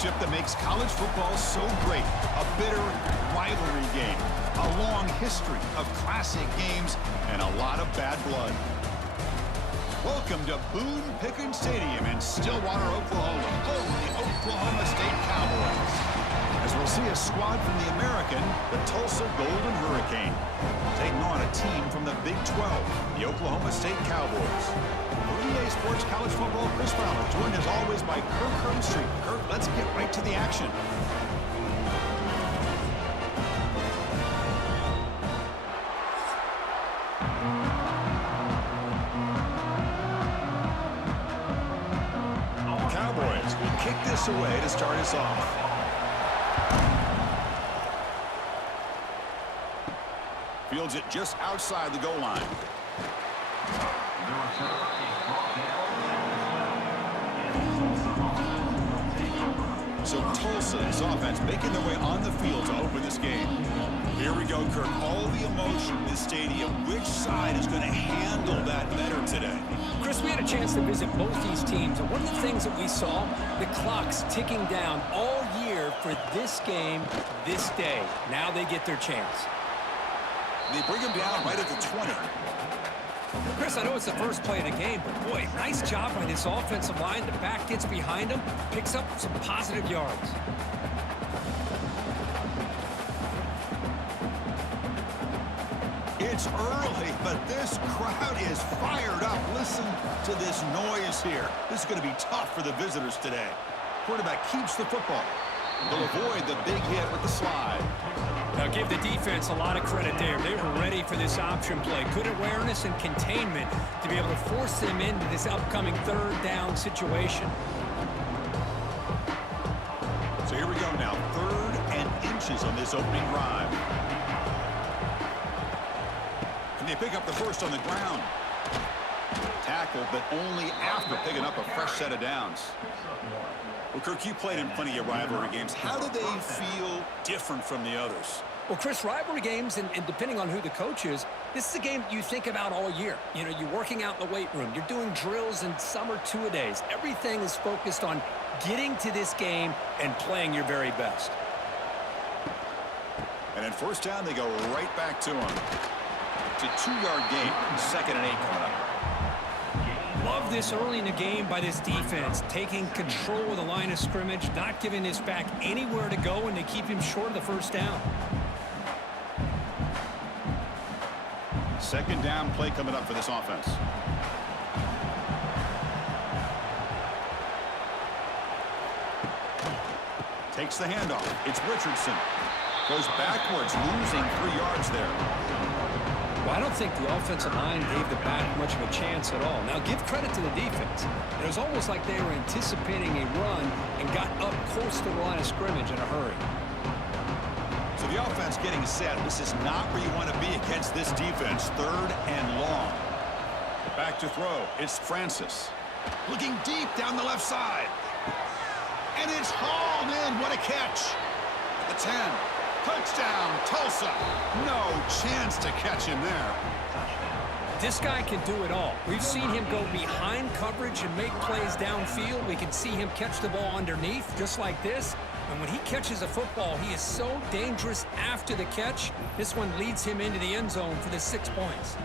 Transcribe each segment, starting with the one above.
matchup that makes college football so great. A bitter rivalry game, a long history of classic games, and a lot of bad blood. Welcome to Boone-Pickens Stadium in Stillwater, Oklahoma, home of the Oklahoma State Cowboys. As we'll see a squad from the American, the Tulsa Golden Hurricane, taking on a team from the Big 12, the Oklahoma State Cowboys. For EA Sports College Football, Chris Fowler, joined as always by Kirk Hermstreet. Kirk, let's get right to the action. Cowboys will kick this away to start us off. Fields it just outside the goal line. So Tulsa's offense making their way on the field to open this game. Here we go, Kirk. All the emotion in this stadium. Which side is going to handle that better today? Chris, we had a chance to visit both these teams, and one of the things that we saw, the clock's ticking down all year for this game, this day. Now they get their chance. They bring him down right at the 20. Chris, I know it's the first play of the game, but boy, nice job by this offensive line. The back gets behind him, picks up some positive yards. It's early, but this crowd is fired up. Listen to this noise here. This is going to be tough for the visitors today. Quarterback keeps the football. They'll avoid the big hit with the slide. Now give the defense a lot of credit there. They were ready for this option play. Good awareness and containment to be able to force them into this upcoming third down situation. So here we go now. 3rd and inches on this opening drive. Can they pick up the first on the ground? Tackle, but only after picking up a fresh set of downs. Well, Kirk, you played in plenty of rivalry games. How do they feel different from the others? Well, Chris, rivalry games, and depending on who the coach is, this is a game you think about all year. You know, you're working out in the weight room. You're doing drills and summer two-a-days. Everything is focused on getting to this game and playing your very best. And in first down, they go right back to him. It's a 2-yard gain. 2nd and 8 coming up. Love this early in the game by this defense, taking control of the line of scrimmage, not giving this back anywhere to go, and they keep him short of the first down. 2nd down play coming up for this offense. Takes the handoff. It's Richardson. Goes backwards, losing 3 yards there. Well, I don't think the offensive line gave the back much of a chance at all. Now, give credit to the defense. It was almost like they were anticipating a run and got up close to the line of scrimmage in a hurry. So the offense getting set. This is not where you want to be against this defense. 3rd and long. Back to throw. It's Francis. Looking deep down the left side. And it's hauled in. What a catch. At the 10. Touchdown, Tulsa. No chance to catch him there. This guy can do it all. We've seen him go behind coverage and make plays downfield. We can see him catch the ball underneath, just like this. And when he catches a football, he is so dangerous after the catch. This one leads him into the end zone for the 6 points.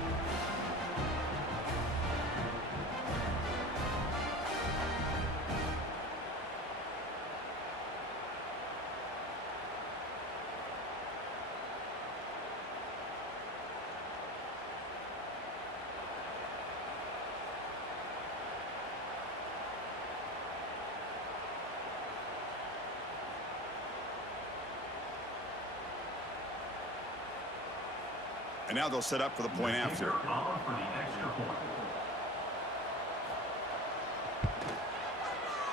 And now they'll set up for the point after.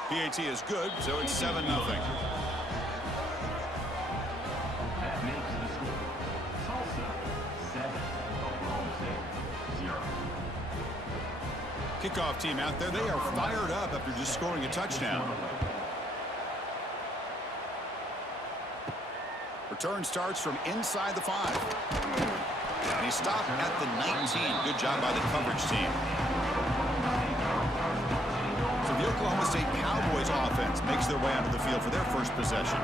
PAT is good, so it's 7-0. That makes the score Tulsa 7, Oklahoma State 0. Kickoff team out there. They are fired up after just scoring a touchdown. Return starts from inside the 5. And he stopped at the 19. Good job by the coverage team. So the Oklahoma State Cowboys offense makes their way onto the field for their first possession.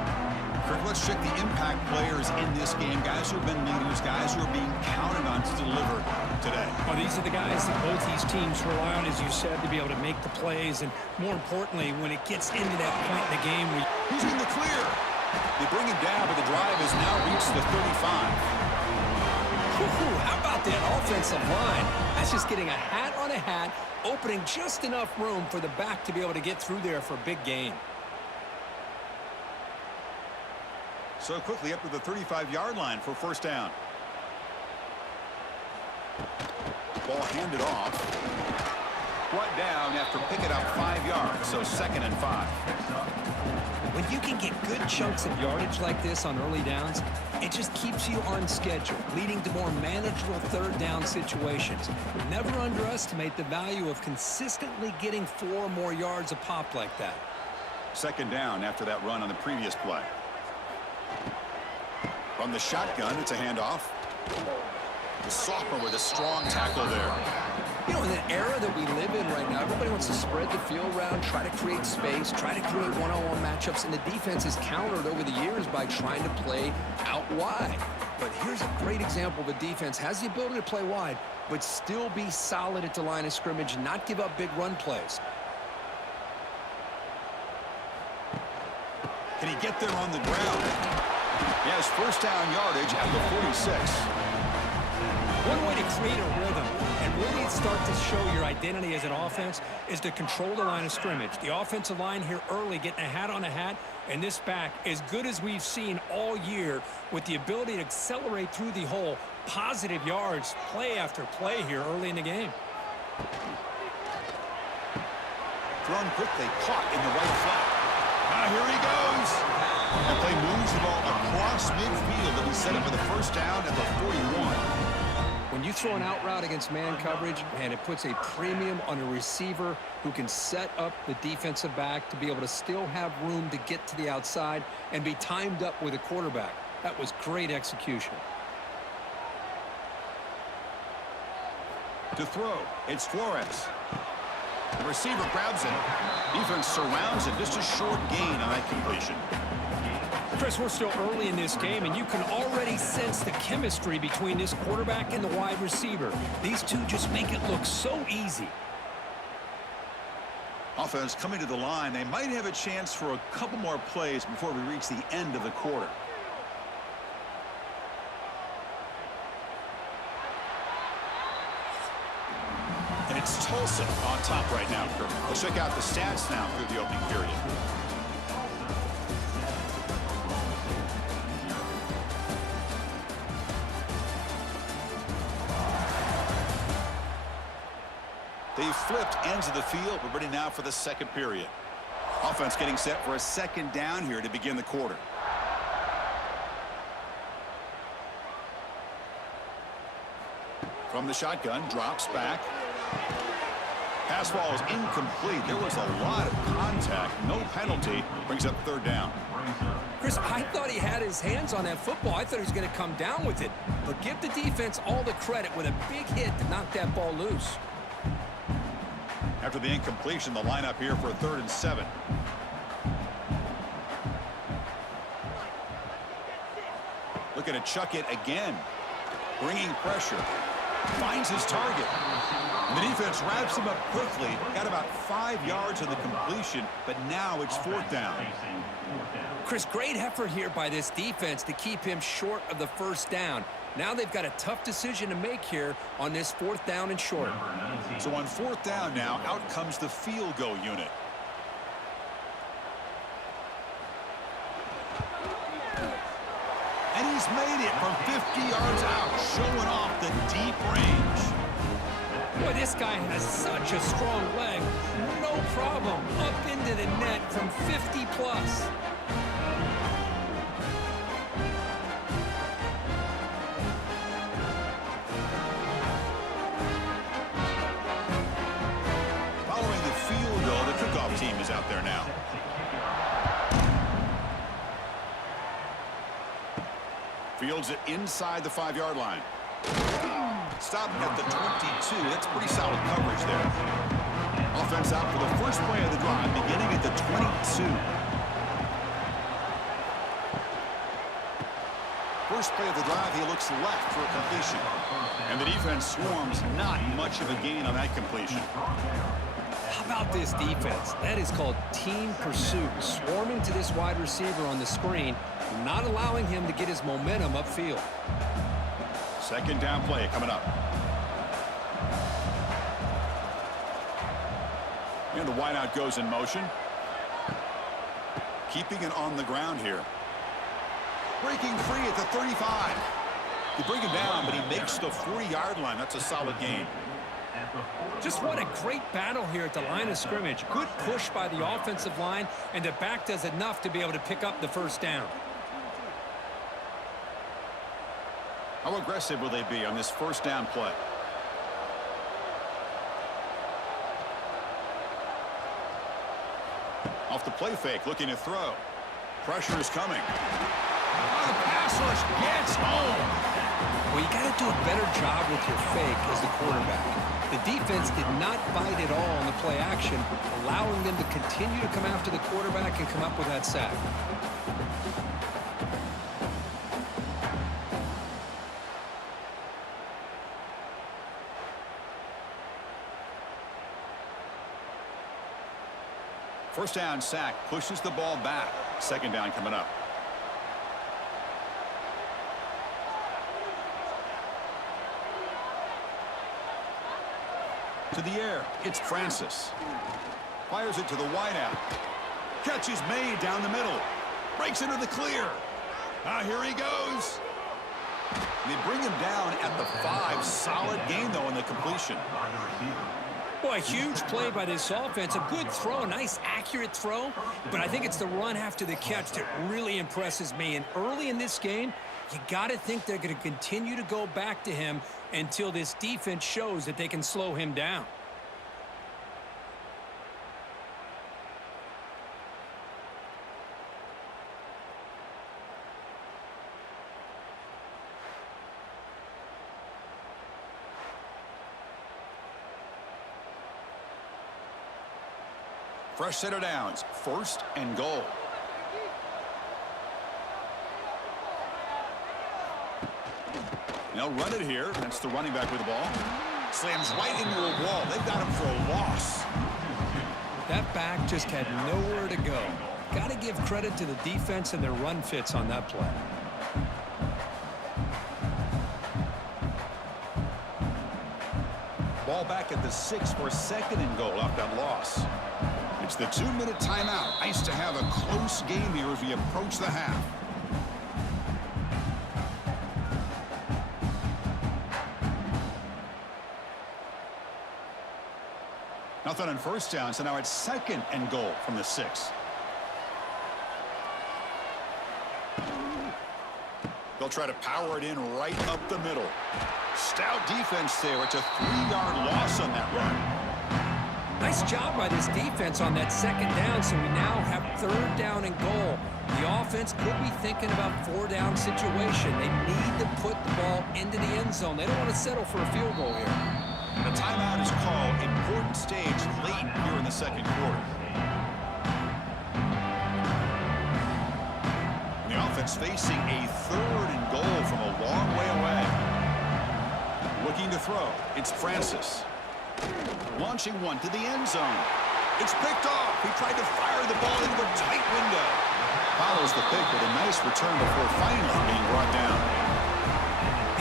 Kirk, let's check the impact players in this game, guys who have been leaders, guys who are being counted on to deliver today. Well, these are the guys that both these teams rely on, as you said, to be able to make the plays, and more importantly, when it gets into that point in the game where he's in the clear. They bring him down, but the drive has now reached the 35. How about that offensive line? That's just getting a hat on a hat, opening just enough room for the back to be able to get through there for a big gain. So quickly up to the 35-yard line for first down. Ball handed off. Brought down after picking up 5 yards, so 2nd and 5. When you can get good chunks of yardage like this on early downs, it just keeps you on schedule, leading to more manageable third down situations. Never underestimate the value of consistently getting 4 or more yards a pop like that. 2nd down after that run on the previous play. From the shotgun, it's a handoff. The sophomore with a strong tackle there. You know, in the era that we live in right now, everybody wants to spread the field around, try to create space, try to create one-on-one matchups, and the defense is countered over the years by trying to play out wide. But here's a great example of a defense has the ability to play wide, but still be solid at the line of scrimmage and not give up big run plays. Can he get there on the ground? He has first down yardage at the 46. One way to create a rhythm and really start to show your identity as an offense is to control the line of scrimmage. The offensive line here early getting a hat on a hat, and this back as good as we've seen all year with the ability to accelerate through the hole. Positive yards, play after play here early in the game. Thrown quickly, caught in the right flat. Now here he goes. The play moves the ball across midfield, and he set up for the first down at the 41. When you throw an out route against man coverage, man, it puts a premium on a receiver who can set up the defensive back to be able to still have room to get to the outside and be timed up with a quarterback. That was great execution. To throw, it's Flores. The receiver grabs it. Defense surrounds it. Just a short gain on that completion. Chris, we're still early in this game, and you can already sense the chemistry between this quarterback and the wide receiver. These two just make it look so easy. Offense coming to the line. They might have a chance for a couple more plays before we reach the end of the quarter. And it's Tulsa on top right now, Kirk. Let's check out the stats now through the opening period. They've flipped ends of the field. We're ready now for the second period. Offense getting set for a second down here to begin the quarter. From the shotgun, drops back. Pass ball is incomplete. There was a lot of contact. No penalty. Brings up third down. Chris, I thought he had his hands on that football. I thought he was going to come down with it. But give the defense all the credit with a big hit to knock that ball loose. After the incompletion, the lineup here for a 3rd and 7. Looking to chuck it again. Bringing pressure. Finds his target. And the defense wraps him up quickly. Got about 5 yards on the completion, but now it's 4th down. Chris, great effort here by this defense to keep him short of the first down. Now they've got a tough decision to make here on this 4th down and short. So on 4th down now, out comes the field goal unit. And he's made it from 50 yards out, showing off the deep range. Boy, this guy has such a strong leg. No problem. Up into the net from 50 plus. Following the field goal, the kickoff team is out there now. Fields it inside the 5-yard line. Stopped at the 22. That's pretty solid coverage there. Offense out for the first play of the drive, beginning at the 22. First play of the drive, he looks left for a completion. And the defense swarms, not much of a gain on that completion. How about this defense? That is called team pursuit. Swarming to this wide receiver on the screen, not allowing him to get his momentum upfield. Second down play coming up. And the wideout goes in motion. Keeping it on the ground here. Breaking free at the 35. You bring him down, but he makes the 40-yard line. That's a solid gain. Just what a great battle here at the line of scrimmage. Good push by the offensive line, and the back does enough to be able to pick up the first down. How aggressive will they be on this first down play? Off the play fake, looking to throw. Pressure is coming. The pass rush gets home. Well, you got to do a better job with your fake as the quarterback. The defense did not bite at all on the play action, allowing them to continue to come after the quarterback and come up with that sack. First down sack pushes the ball back. Second down coming up. To the air, it's Francis. Fires it to the wideout. Catch is made down the middle. Breaks into the clear. Here he goes. They bring him down at the 5. Solid gain, though, in the completion. Boy, a huge play by this offense. A good throw, a nice, accurate throw. But I think it's the run after the catch that really impresses me. And early in this game, you got to think they're going to continue to go back to him until this defense shows that they can slow him down. Fresh set of downs. First and goal. They'll run it here. That's the running back with the ball. Slams right into a wall. They've got him for a loss. That back just had nowhere to go. Got to give credit to the defense and their run fits on that play. Ball back at the 6 for second and goal off that loss. It's the 2-minute timeout. Nice to have a close game here as we approach the half. Nothing on first down, so now it's second and goal from the 6. They'll try to power it in right up the middle. Stout defense there. It's a 3-yard loss on that run. Nice job by this defense on that second down, so we now have third down and goal. The offense could be thinking about 4-down situation. They need to put the ball into the end zone. They don't want to settle for a field goal here. A timeout is called. Important stage late here in the second quarter. And the offense facing a third and goal from a long way away. Looking to throw. It's Francis. Launching one to the end zone. It's picked off. He tried to fire the ball into a tight window. Follows the pick with a nice return before finally being brought down.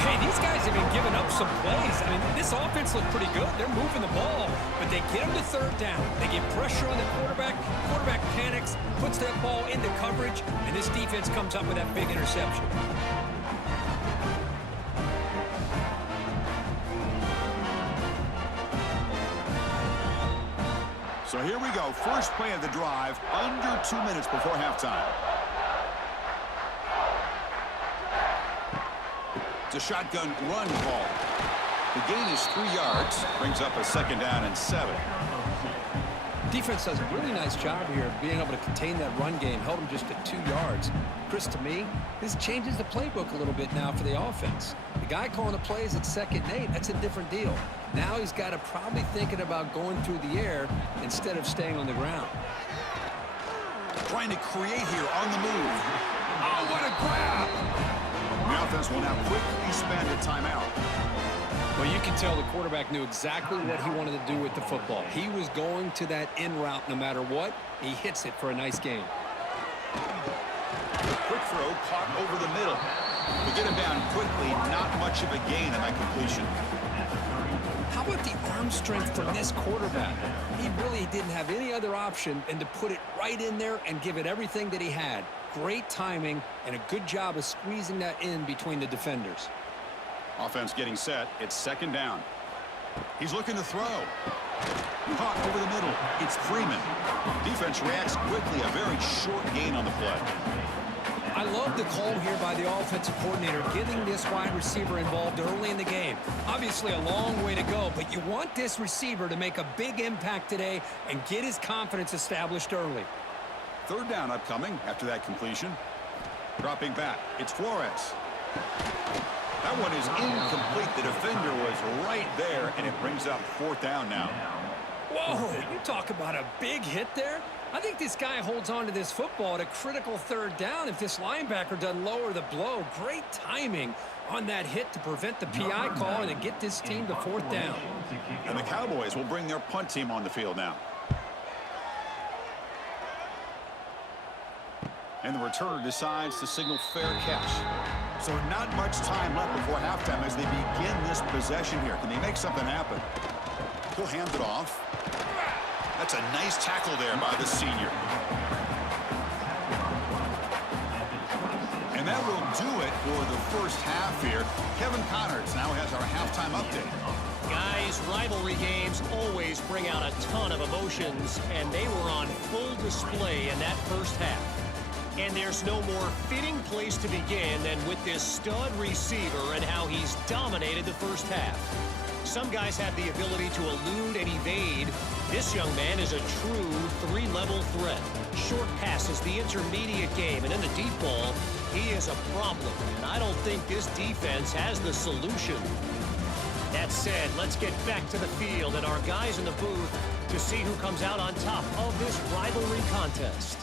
Hey, these guys have been giving up some plays. I mean, this offense looked pretty good. They're moving the ball, but they get them to third down. They get pressure on the quarterback. Quarterback panics, puts that ball into coverage, and this defense comes up with that big interception. So here we go. First play of the drive, under 2 minutes before halftime. It's a shotgun run call. The gain is 3 yards. Brings up a second down and 7. Defense does a really nice job here of being able to contain that run game, held him just at 2 yards. Chris, to me, this changes the playbook a little bit now for the offense. The guy calling the plays at 2nd and 8, that's a different deal. Now he's got to probably thinking about going through the air instead of staying on the ground. Trying to create here on the move. Oh, what a grab! The offense will now quickly spend a timeout. Well, you can tell the quarterback knew exactly what he wanted to do with the football. He was going to that in route no matter what. He hits it for a nice gain. Quick throw caught over the middle. We get him down quickly. Not much of a gain on that completion. How about the arm strength from this quarterback? He really didn't have any other option than to put it right in there and give it everything that he had. Great timing and a good job of squeezing that in between the defenders. Offense getting set. It's 2nd down. He's looking to throw. Caught over the middle. It's Freeman. Defense reacts quickly. A very short gain on the play. I love the call here by the offensive coordinator, getting this wide receiver involved early in the game. Obviously a long way to go, but you want this receiver to make a big impact today and get his confidence established early. 3rd down upcoming after that completion. Dropping back. It's Flores. That one is incomplete. The defender was right there, and it brings up 4th down now. Whoa, you talk about a big hit there. I think this guy holds on to this football at a critical 3rd down if this linebacker doesn't lower the blow. Great timing on that hit to prevent the PI call and to get this team to 4th down. And the Cowboys will bring their punt team on the field now. And the returner decides to signal fair catch. So not much time left before halftime as they begin this possession here. Can they make something happen? He'll hand it off. That's a nice tackle there by the senior. And that will do it for the first half here. Kevin Connors now has our halftime update. Guys, rivalry games always bring out a ton of emotions, and they were on full display in that first half. And there's no more fitting place to begin than with this stud receiver and how he's dominated the first half. Some guys have the ability to elude and evade. This young man is a true 3-level threat. Short passes, the intermediate game, and in the deep ball, he is a problem. And I don't think this defense has the solution. That said, let's get back to the field and our guys in the booth to see who comes out on top of this rivalry contest.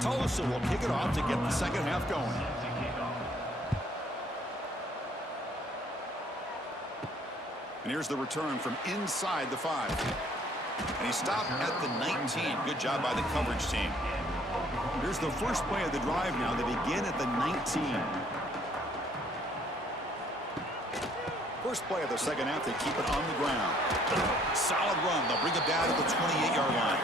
Tulsa will kick it off to get the second half going. And here's the return from inside the 5. And he stopped at the 19. Good job by the coverage team. Here's the first play of the drive now. They begin at the 19. First play of the second half, they keep it on the ground. Solid run. They'll bring it down to the 28-yard line.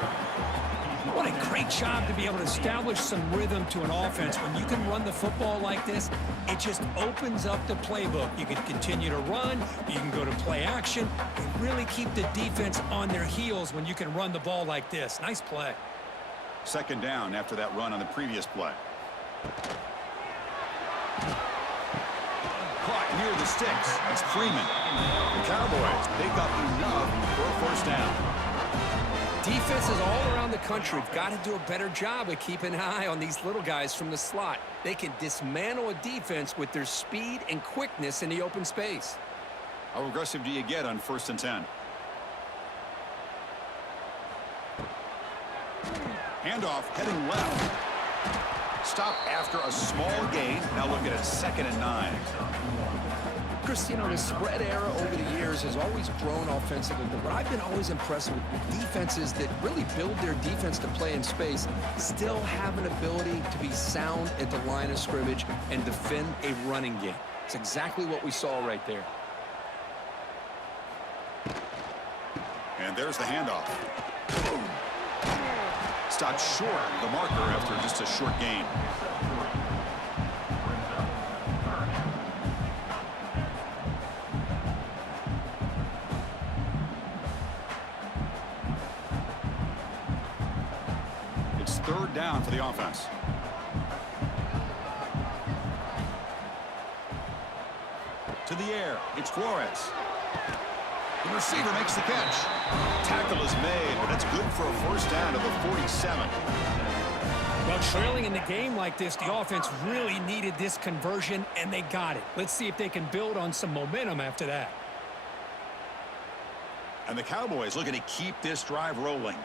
What a great job to be able to establish some rhythm to an offense. When you can run the football like this, it just opens up the playbook. You can continue to run. You can go to play action. You really keep the defense on their heels when you can run the ball like this. Nice play. 2nd down after that run on the previous play. Caught near the sticks. It's Freeman. The Cowboys pick up enough for a first down. Defenses all around the country have got to do a better job of keeping an eye on these little guys from the slot. They can dismantle a defense with their speed and quickness in the open space. How aggressive do you get on 1st and 10? Handoff heading left. Stop after a small gain. Now looking at 2nd and 9. Chris, you know, the spread era over the years has always grown offensively, but I've been always impressed with defenses that really build their defense to play in space, still have an ability to be sound at the line of scrimmage and defend a running game. It's exactly what we saw right there. And there's the handoff. Stopped short of the marker after just a short gain. offense. To the air, it's Flores. The receiver makes the catch. Tackle is made, but that's good for a first down to the 47. Well, trailing in the game like this, the offense really needed this conversion, and they got it. Let's see if they can build on some momentum after that. And the Cowboys looking to keep this drive rolling.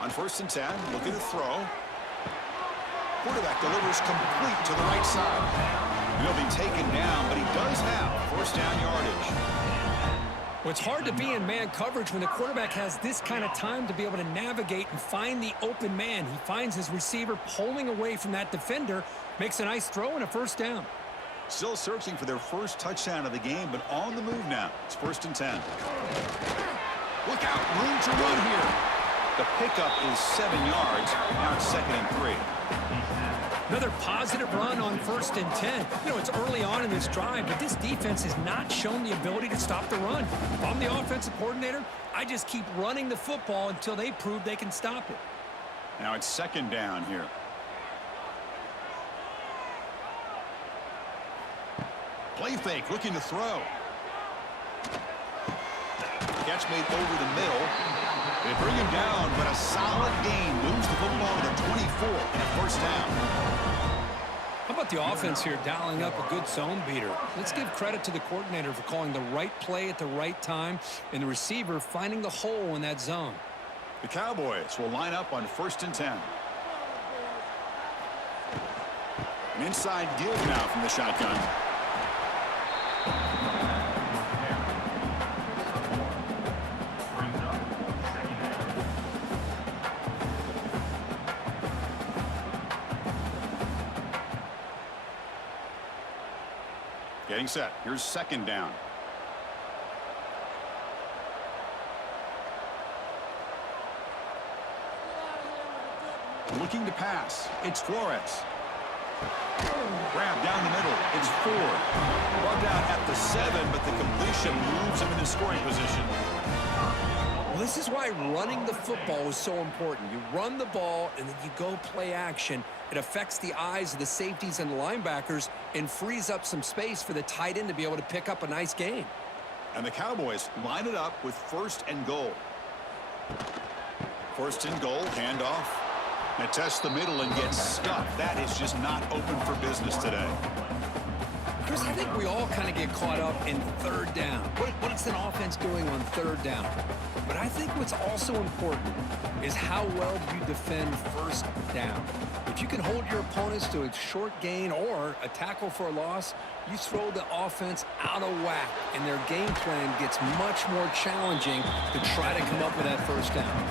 On 1st and 10, looking to throw. Quarterback delivers complete to the right side. He'll be taken down, but he does have first down yardage. Well, it's hard to be in man coverage when the quarterback has this kind of time to be able to navigate and find the open man. He finds his receiver pulling away from that defender, makes a nice throw and a first down. Still searching for their first touchdown of the game, but on the move now. It's 1st and 10. Look out, room to run here. The pickup is 7 yards. Now it's 2nd and 3. Another positive run on 1st and 10. You know, it's early on in this drive, but this defense has not shown the ability to stop the run. If I'm the offensive coordinator, I just keep running the football until they prove they can stop it. Now it's 2nd down here. Play fake, looking to throw. Catch made over the middle. They bring him down, but a solid gain moves the football to the 24 and a first down. How about the offense here dialing up a good zone beater? Let's give credit to the coordinator for calling the right play at the right time and the receiver finding the hole in that zone. The Cowboys will line up on 1st and 10. An inside give now from the shotgun. Getting set. Here's 2nd down. Looking to pass. It's Flores. Grab down the middle. It's Ford. Brought down at the 7, but the completion moves him into scoring position. Well, this is why running the football is so important. You run the ball, and then you go play action. It affects the eyes of the safeties and the linebackers and frees up some space for the tight end to be able to pick up a nice gain. And the Cowboys line it up with 1st and goal. 1st and goal, handoff. And test the middle and get stuffed. That is just not open for business today. Chris, I think we all kind of get caught up in 3rd down. What's an offense doing on 3rd down? But I think what's also important is how well do you defend 1st down. If you can hold your opponents to a short gain or a tackle for a loss, you throw the offense out of whack, and their game plan gets much more challenging to try to come up with that 1st down.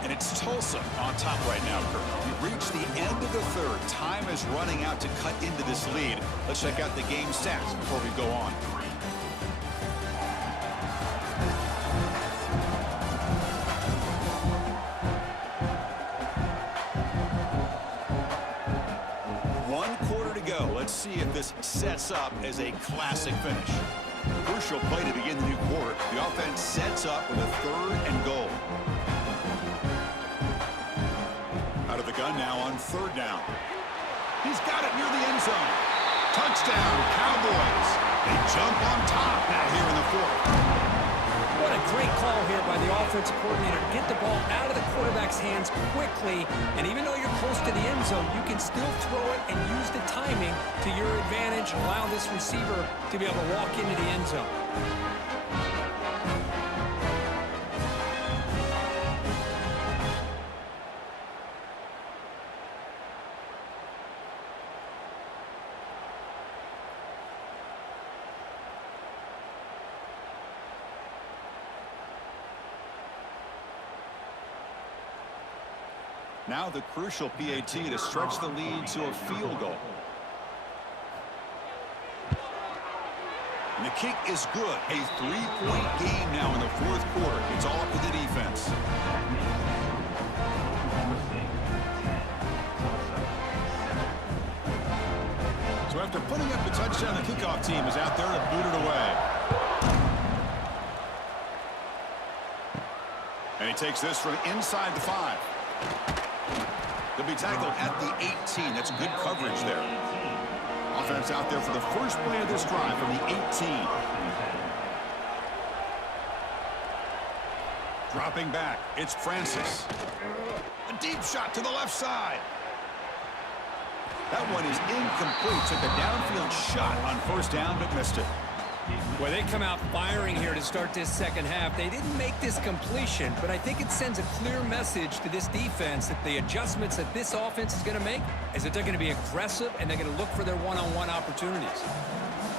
And it's Tulsa on top right now, Kurt. We've reached the end of the 3rd. Time is running out to cut into this lead. Let's check out the game stats before we go on. One quarter to go. Let's see if this sets up as a classic finish. Crucial play to begin the new quarter. The offense sets up with a 3rd and goal. Out of the gun now on 3rd down. He's got it near the end zone. Touchdown, Cowboys. They jump on top now here in the 4th. What a great call here by the offensive coordinator to get the ball out of the quarterback's hands quickly. And even though you're close to the end zone, you can still throw it and use the timing to your advantage. Allow this receiver to be able to walk into the end zone. Now the crucial PAT to stretch the lead to a field goal. And the kick is good. A 3-point game now in the fourth quarter. It's all up to the defense. So after putting up the touchdown, the kickoff team is out there to boot it away. And he takes this from inside the 5. He'll be tackled at the 18. That's good coverage there. Offense out there for the first play of this drive from the 18. Dropping back, it's Francis. A deep shot to the left side. That one is incomplete. Took a downfield shot on first down, but missed it. Well, they come out firing here to start this second half. They didn't make this completion, but I think it sends a clear message to this defense that the adjustments that this offense is going to make is that they're going to be aggressive and they're going to look for their one-on-one opportunities.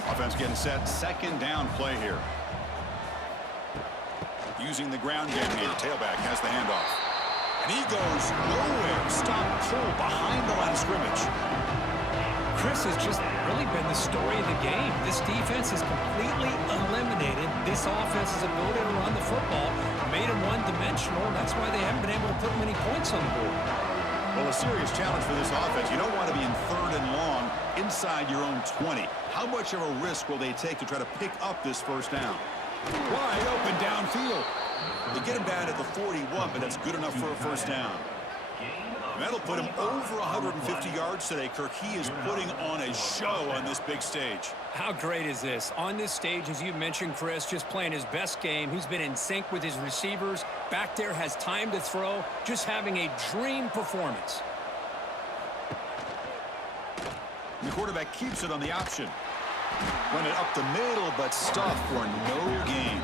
Offense getting set. Second down play here. Using the ground game here. Tailback has the handoff. And he goes nowhere. Stop cold behind the line of scrimmage. Chris has just really been the story of the game. This defense has completely eliminated this offense's ability to run the football, made them one-dimensional, and that's why they haven't been able to put many points on the board. Well, a serious challenge for this offense. You don't want to be in third and long inside your own 20. How much of a risk will they take to try to pick up this first down? Wide open downfield. They get him down at the 41, but that's good enough for a first down. And that'll put him over 150 yards today, Kirk. He is putting on a show on this big stage. How great is this? On this stage, as you mentioned, Chris, just playing his best game. He's been in sync with his receivers. Back there, has time to throw. Just having a dream performance. The quarterback keeps it on the option. Run it up the middle, but stuffed for no gain.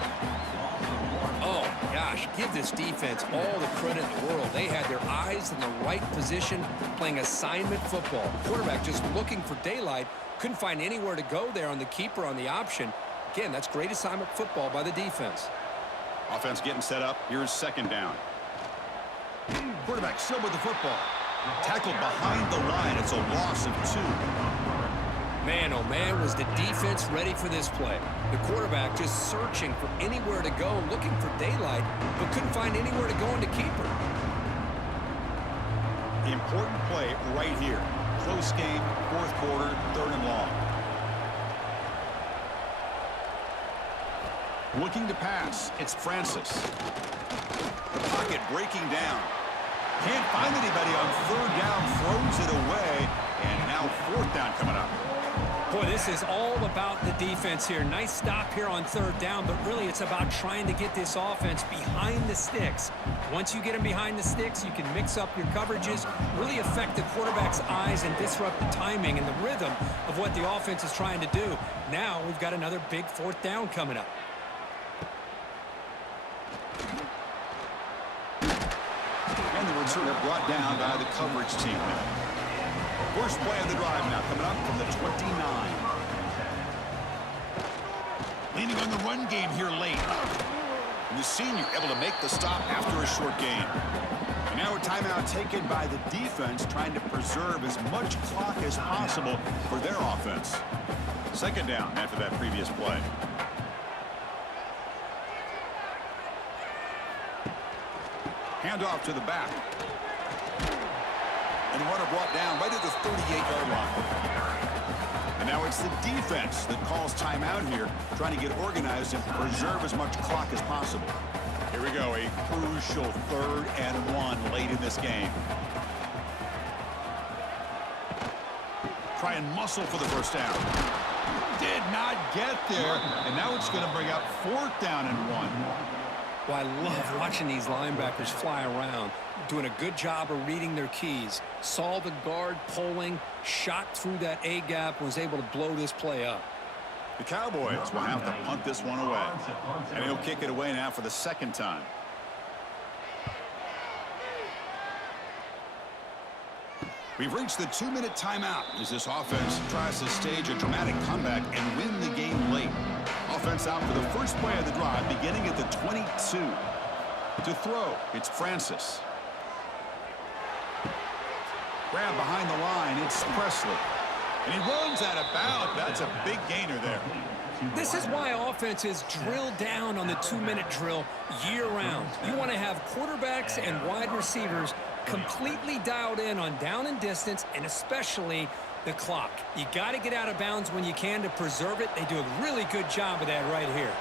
Oh, gosh, give this defense all the credit in the world. They had their eyes in the right position, playing assignment football. Quarterback just looking for daylight. Couldn't find anywhere to go there on the keeper on the option. Again, that's great assignment football by the defense. Offense getting set up. Here's second down. Quarterback still with the football. Tackled behind the line. It's a loss of 2. Man, oh man, was the defense ready for this play. The quarterback just searching for anywhere to go, looking for daylight, but couldn't find anywhere to go into keeper. The important play right here. Close game, fourth quarter, third and long. Looking to pass, it's Francis. The pocket breaking down. Can't find anybody on third down, throws it away, and now fourth down coming up. Boy, this is all about the defense here. Nice stop here on third down, but really it's about trying to get this offense behind the sticks. Once you get them behind the sticks, you can mix up your coverages, really affect the quarterback's eyes and disrupt the timing and the rhythm of what the offense is trying to do. Now we've got another big fourth down coming up. And the returner brought down by the coverage team now. First play of the drive now coming up from the 29. Leaning on the run game here late. And the senior able to make the stop after a short gain. And now a timeout taken by the defense, trying to preserve as much clock as possible for their offense. Second down after that previous play. Handoff to the back. And the runner brought down right at the 38-yard line. And now it's the defense that calls timeout here, trying to get organized and preserve as much clock as possible. Here we go, a crucial 3rd and 1 late in this game. Try and muscle for the first down. Did not get there, and now it's going to bring up 4th down and 1. Well, I love watching these linebackers fly around, doing a good job of reading their keys. Saw the guard pulling, shot through that A-gap, was able to blow this play up. The Cowboys will have to punt this one away. And he'll kick it away now for the second time. We've reached the 2-minute timeout as this offense tries to stage a dramatic comeback and win the game late. Offense out for the first play of the drive, beginning at the 22. To throw, it's Francis. Grab behind the line, it's Presley. And he runs out of bounds. That's a big gainer there. This is why offenses drill down on the 2-minute drill year-round. You want to have quarterbacks and wide receivers completely dialed in on down and distance, and especially the clock. You got to get out of bounds when you can to preserve it. They do a really good job of that right here.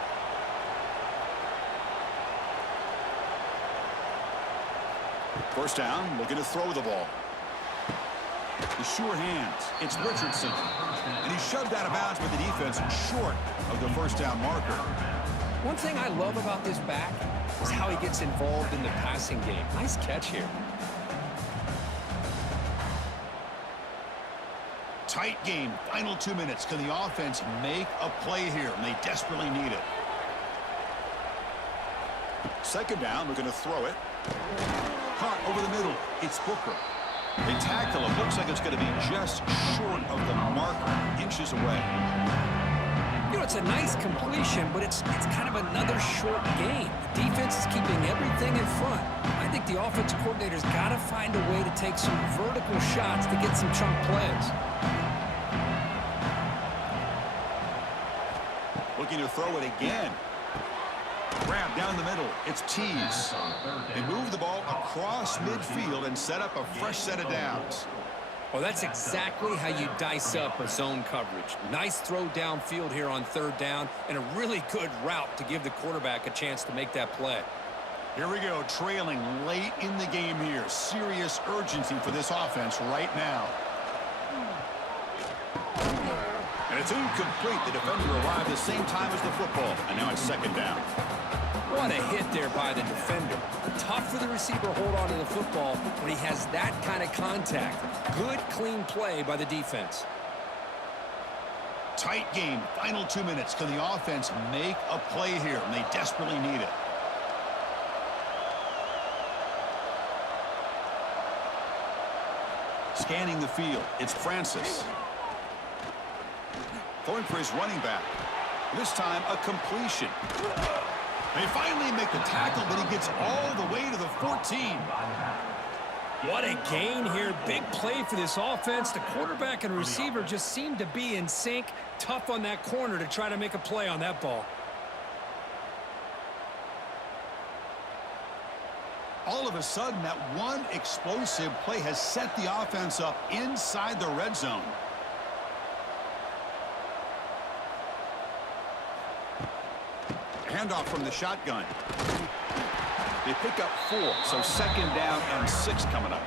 First down, looking to throw the ball. The sure hands. It's Richardson. And he's shoved out of bounds with the defense short of the first down marker. One thing I love about this back is how he gets involved in the passing game. Nice catch here. Tight game. Final 2 minutes. Can the offense make a play here? And they desperately need it. Second down, looking to throw it. Caught over the middle. It's Booker. They tackle him. Looks like it's going to be just short of the marker, inches away. You know, it's a nice completion, but it's kind of another short game. The defense is keeping everything in front. I think the offensive coordinator's got to find a way to take some vertical shots to get some chunk plays. Looking to throw it again. Grab down the middle. It's Tees. They move the ball across midfield and set up a fresh set of downs. Well, that's exactly how you dice up a zone coverage. Nice throw downfield here on third down, and a really good route to give the quarterback a chance to make that play. Here we go, trailing late in the game here. Serious urgency for this offense right now. And it's incomplete. The defender arrived the same time as the football, and now it's second down. What a hit there by the defender. Tough for the receiver to hold on to the football when he has that kind of contact. Good, clean play by the defense. Tight game. Final 2 minutes. Can the offense make a play here? And they desperately need it. Scanning the field. It's Francis. Going for his running back. This time, a completion. They finally make the tackle, but he gets all the way to the 14. What a gain here. Big play for this offense. The quarterback and receiver just seem to be in sync. Tough on that corner to try to make a play on that ball. All of a sudden, that one explosive play has set the offense up inside the red zone. Handoff from the shotgun. They pick up 4, so second down and 6 coming up.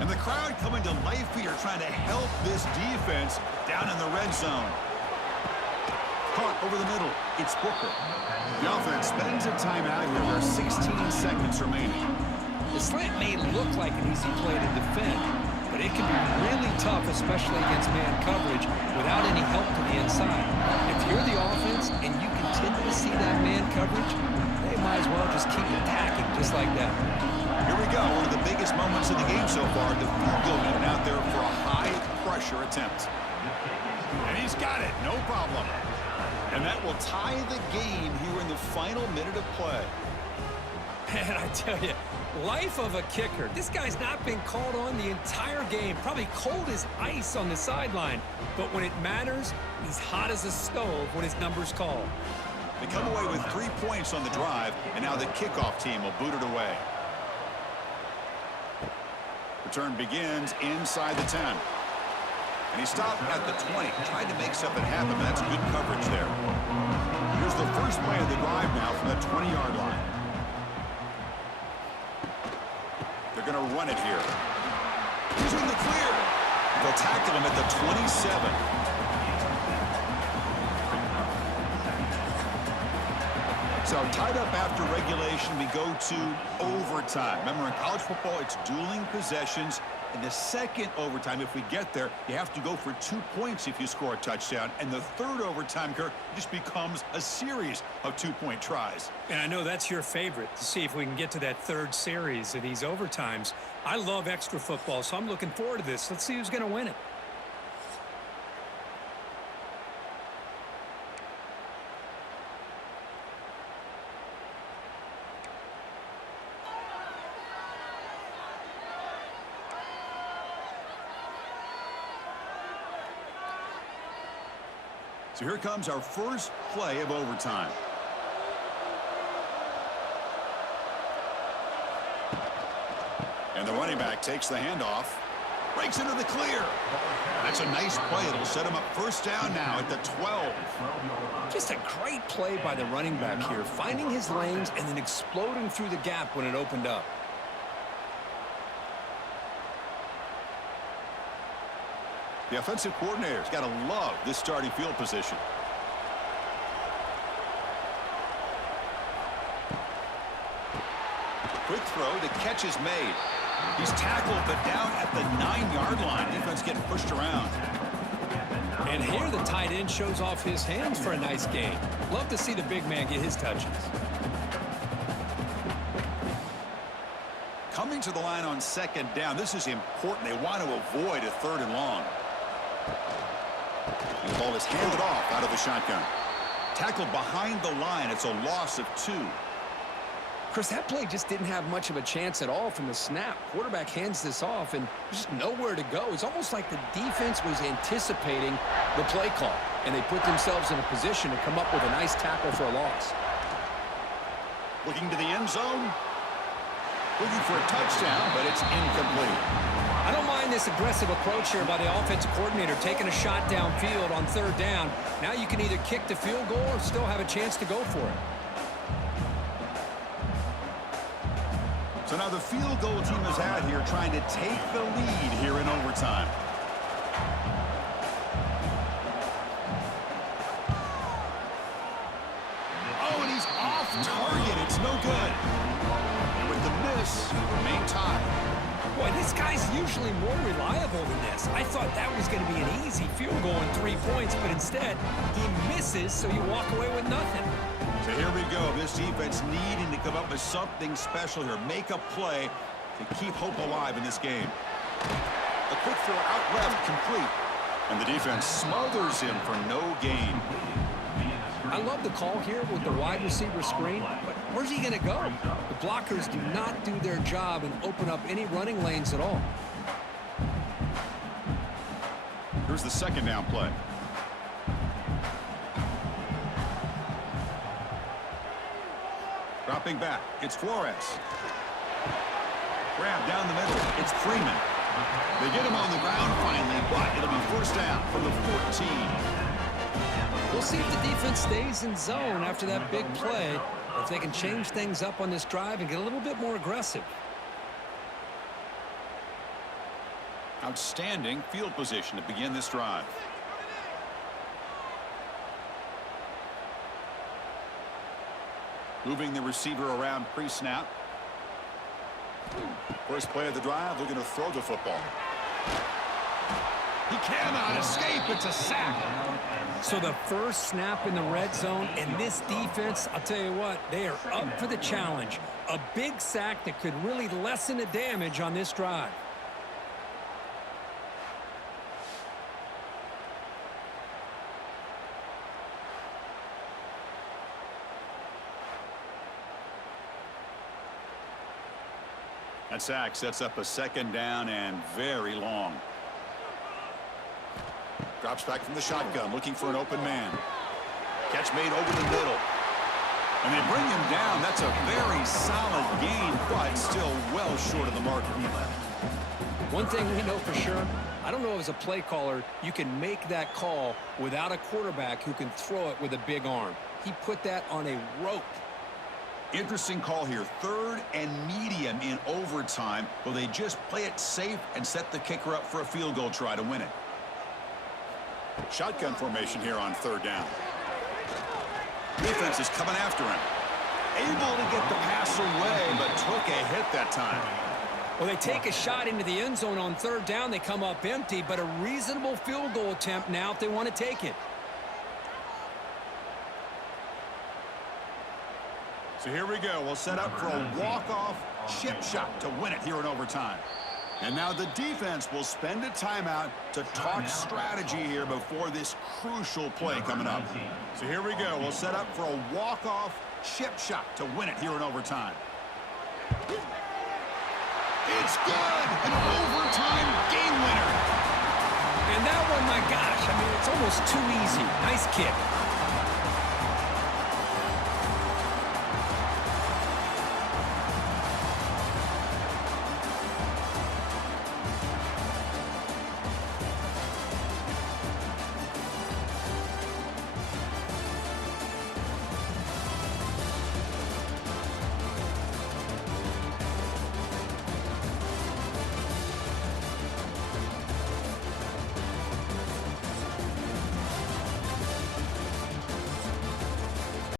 And the crowd coming to life here, trying to help this defense down in the red zone. Caught over the middle. It's Booker. The offense spends a timeout here. There's 16 seconds remaining. The slant may look like an easy play to defend, but it can be really tough, especially against man coverage, without any help to the inside. If you're the offense and you continue to see that man coverage, they might as well just keep attacking just like that. Here we go. One of the biggest moments of the game so far. The field goal unit out there for a high-pressure attempt. And he's got it. No problem. And that will tie the game here in the final minute of play. And I tell you, life of a kicker. This guy's not been called on the entire game. Probably cold as ice on the sideline. But when it matters, he's hot as a stove when his number's called. They come away with 3 points on the drive, and now the kickoff team will boot it away. Return begins inside the 10. And he stopped at the 20, tried to make something happen. That's good coverage there. Here's the first play of the drive now from the 20-yard line. They're going to run it here. He's in the clear. They'll tackle him at the 27. So tied up after regulation, we go to overtime. Remember, in college football, it's dueling possessions. In the second overtime, if we get there, you have to go for 2 points if you score a touchdown. And the third overtime, Kirk, just becomes a series of 2-point tries. And I know that's your favorite, to see if we can get to that third series of these overtimes. I love extra football, so I'm looking forward to this. Let's see who's going to win it. So here comes our first play of overtime. And the running back takes the handoff. Breaks into the clear. That's a nice play. It'll set him up first down now at the 12. Just a great play by the running back here, finding his lanes and then exploding through the gap when it opened up. The offensive coordinator's got to love this starting field position. Quick throw. The catch is made. He's tackled, but down at the 9-yard line. Defense getting pushed around. And here the tight end shows off his hands for a nice gain. Love to see the big man get his touches. Coming to the line on second down. This is important. They want to avoid a 3rd and long. The ball is handed off out of the shotgun. Tackled behind the line. It's a loss of 2. Chris, that play just didn't have much of a chance at all from the snap. Quarterback hands this off, and there's just nowhere to go. It's almost like the defense was anticipating the play call, and they put themselves in a position to come up with a nice tackle for a loss. Looking to the end zone. Looking for a touchdown, but it's incomplete. I don't mind this aggressive approach here by the offensive coordinator, taking a shot downfield on 3rd down. Now you can either kick the field goal or still have a chance to go for it. So now the field goal team is out here trying to take the lead here in overtime. Oh, and he's off target. It's no good. With the miss, remain tied. Boy, this guy's usually more reliable than this. I thought that was going to be an easy field goal and 3 points, but instead, he misses, so you walk away with nothing. So here we go. This defense needing to come up with something special here. Make a play to keep hope alive in this game. A quick throw out left, complete. And the defense smothers him for no gain. I love the call here with the wide receiver screen, but where's he going to go? The blockers do not do their job and open up any running lanes at all. Here's the 2nd down play. Dropping back, it's Flores. Grab down the middle, it's Freeman. They get him on the ground finally, but it'll be first down from the 14. We'll see if the defense stays in zone after that big play, or if they can change things up on this drive and get a little bit more aggressive. Outstanding field position to begin this drive. Moving the receiver around pre-snap. First play of the drive, looking to throw the football. He cannot escape. It's a sack. So the first snap in the red zone, and this defense, I'll tell you what, they are up for the challenge. A big sack that could really lessen the damage on this drive. That sack sets up a 2nd down and very long. Drops back from the shotgun, looking for an open man. Catch made over the middle. And they bring him down. That's a very solid gain, but still well short of the mark. One thing we know for sure, I don't know as a play caller, you can make that call without a quarterback who can throw it with a big arm. He put that on a rope. Interesting call here. 3rd and medium in overtime. Will they just play it safe and set the kicker up for a field goal try to win it? Shotgun formation here on 3rd down. Defense is coming after him. Able to get the pass away, but took a hit that time. Well, they take a shot into the end zone on 3rd down. They come up empty, but a reasonable field goal attempt now if they want to take it. So here we go. We'll set up for a walk-off chip shot to win it here in overtime. And now the defense will spend a timeout to talk strategy here before this crucial play coming up. So here we go. We'll set up for a walk-off chip shot to win it here in overtime. It's good! An overtime game winner! And that one, my gosh, I mean, it's almost too easy. Nice kick.